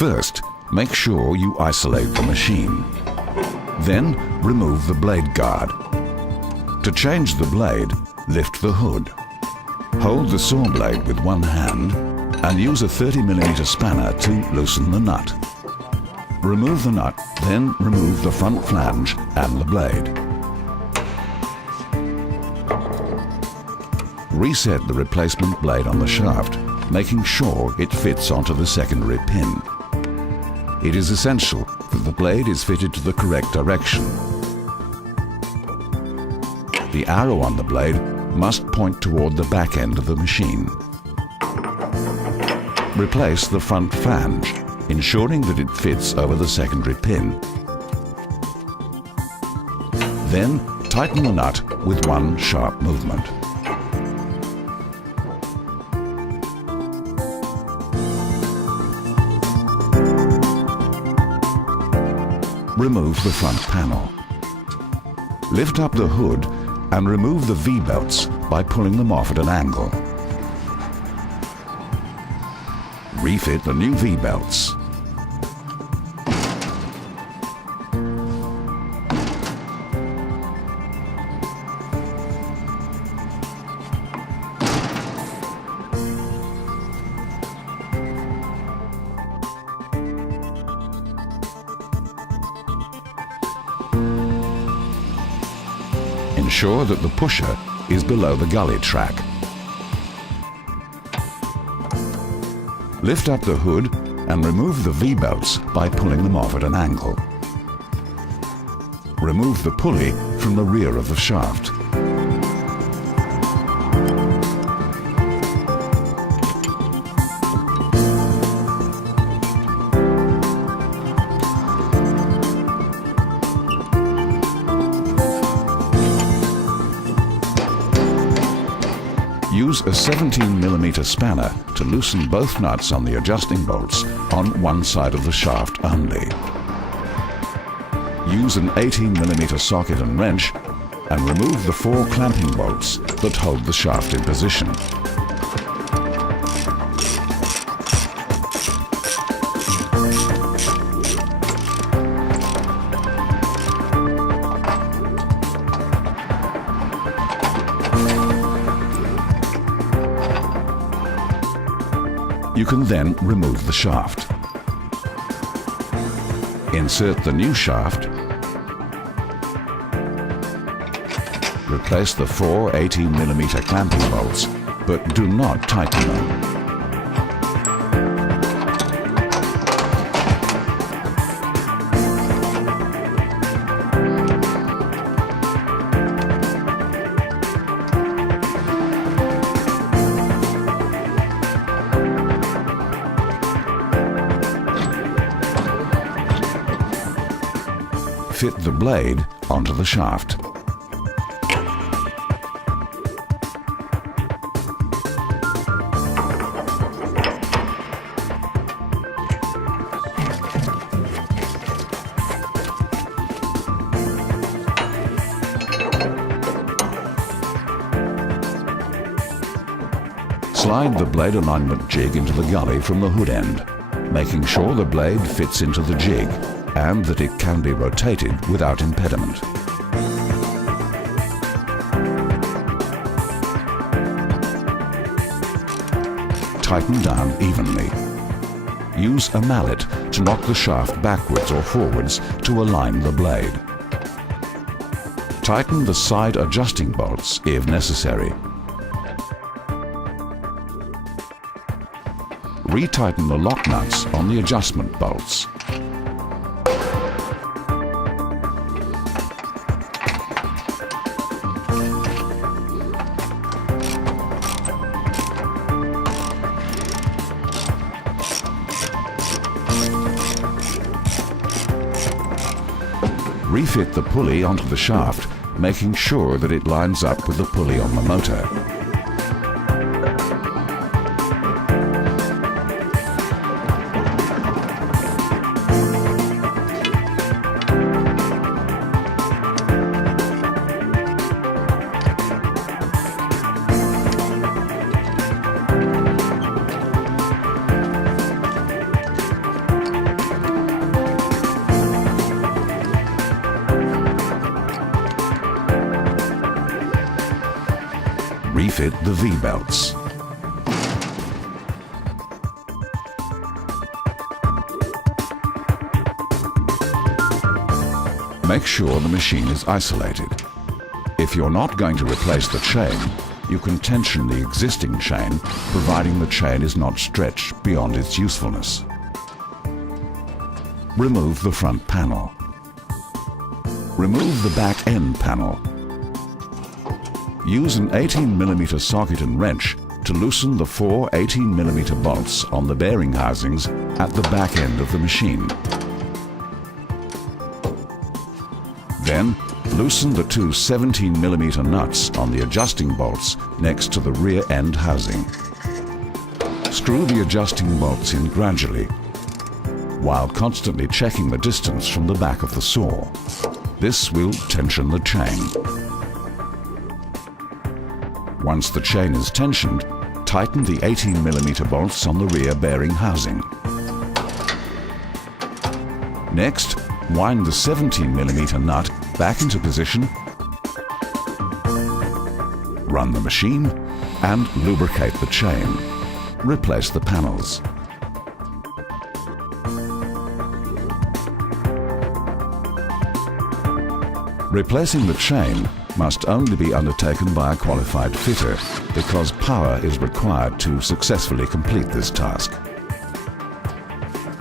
First, make sure you isolate the machine. Then, remove the blade guard. To change the blade, lift the hood. Hold the saw blade with one hand and use a 30mm spanner to loosen the nut. Remove the nut, then remove the front flange and the blade. Reset the replacement blade on the shaft, making sure it fits onto the secondary pin. It is essential that the blade is fitted to the correct direction. The arrow on the blade must point toward the back end of the machine. Replace the front flange, ensuring that it fits over the secondary pin. Then tighten the nut with one sharp movement. Remove the front panel. Lift up the hood and remove the V-belts by pulling them off at an angle. Refit the new V-belts. Ensure that the pusher is below the gully track. Lift up the hood and remove the V-belts by pulling them off at an angle. Remove the pulley from the rear of the shaft. Use a 17mm spanner to loosen both nuts on the adjusting bolts on one side of the shaft only. Use an 18mm socket and wrench and remove the 4 clamping bolts that hold the shaft in position. You can then remove the shaft. Insert the new shaft. Replace the 4 18mm clamping bolts, but do not tighten them. Fit the blade onto the shaft. Slide the blade alignment jig into the gully from the hood end, making sure the blade fits into the jig and that it can be rotated without impediment. Tighten down evenly. Use a mallet to knock the shaft backwards or forwards to align the blade. Tighten the side adjusting bolts if necessary. Retighten the lock nuts on the adjustment bolts. Refit the pulley onto the shaft, making sure that it lines up with the pulley on the motor. refit the V-belts. Make sure the machine is isolated. If you're not going to replace the chain, you can tension the existing chain, providing the chain is not stretched beyond its usefulness. Remove the front panel. Remove the back end panel. Use an 18mm socket and wrench to loosen the 4 18mm bolts on the bearing housings at the back end of the machine. Then, loosen the 2 17mm nuts on the adjusting bolts next to the rear end housing. Screw the adjusting bolts in gradually, while constantly checking the distance from the back of the saw. This will tension the chain. Once the chain is tensioned, tighten the 18mm bolts on the rear bearing housing. Next, wind the 17mm nut back into position, run the machine, and lubricate the chain. Replace the panels. Replacing the chain must only be undertaken by a qualified fitter because power is required to successfully complete this task.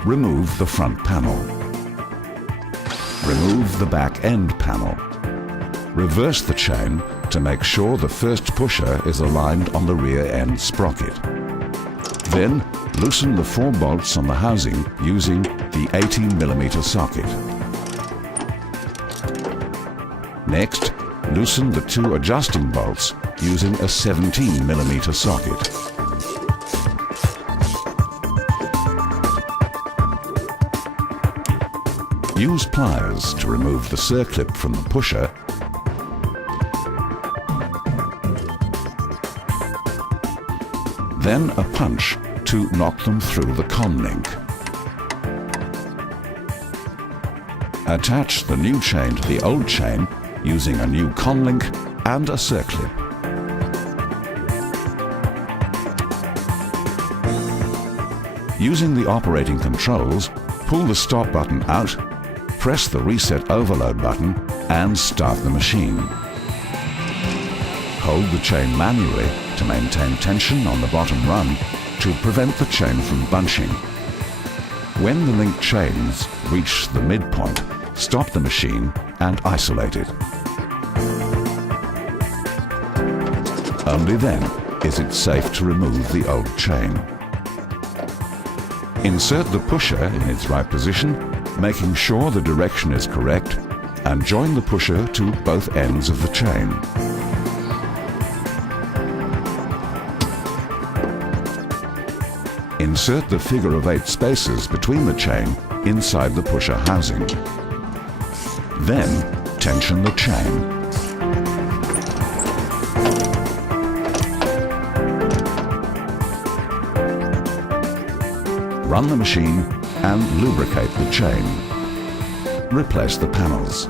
Remove the front panel. Remove the back end panel. Reverse the chain to make sure the first pusher is aligned on the rear end sprocket. Then loosen the 4 bolts on the housing using the 18mm socket. Next, loosen the 2 adjusting bolts using a 17mm socket. Use pliers to remove the circlip from the pusher then a punch to knock them through the con link. Attach the new chain to the old chain using a new con link and a circlip. Using the operating controls, pull the stop button out, press the reset overload button and start the machine. Hold the chain manually to maintain tension on the bottom run to prevent the chain from bunching. When the linked chains reach the midpoint, stop the machine and isolate it. Only then is it safe to remove the old chain. Insert the pusher in its right position, making sure the direction is correct, and join the pusher to both ends of the chain. Insert the figure of 8 spaces between the chain inside the pusher housing. Then tension the chain. Run the machine and lubricate the chain. Replace the panels.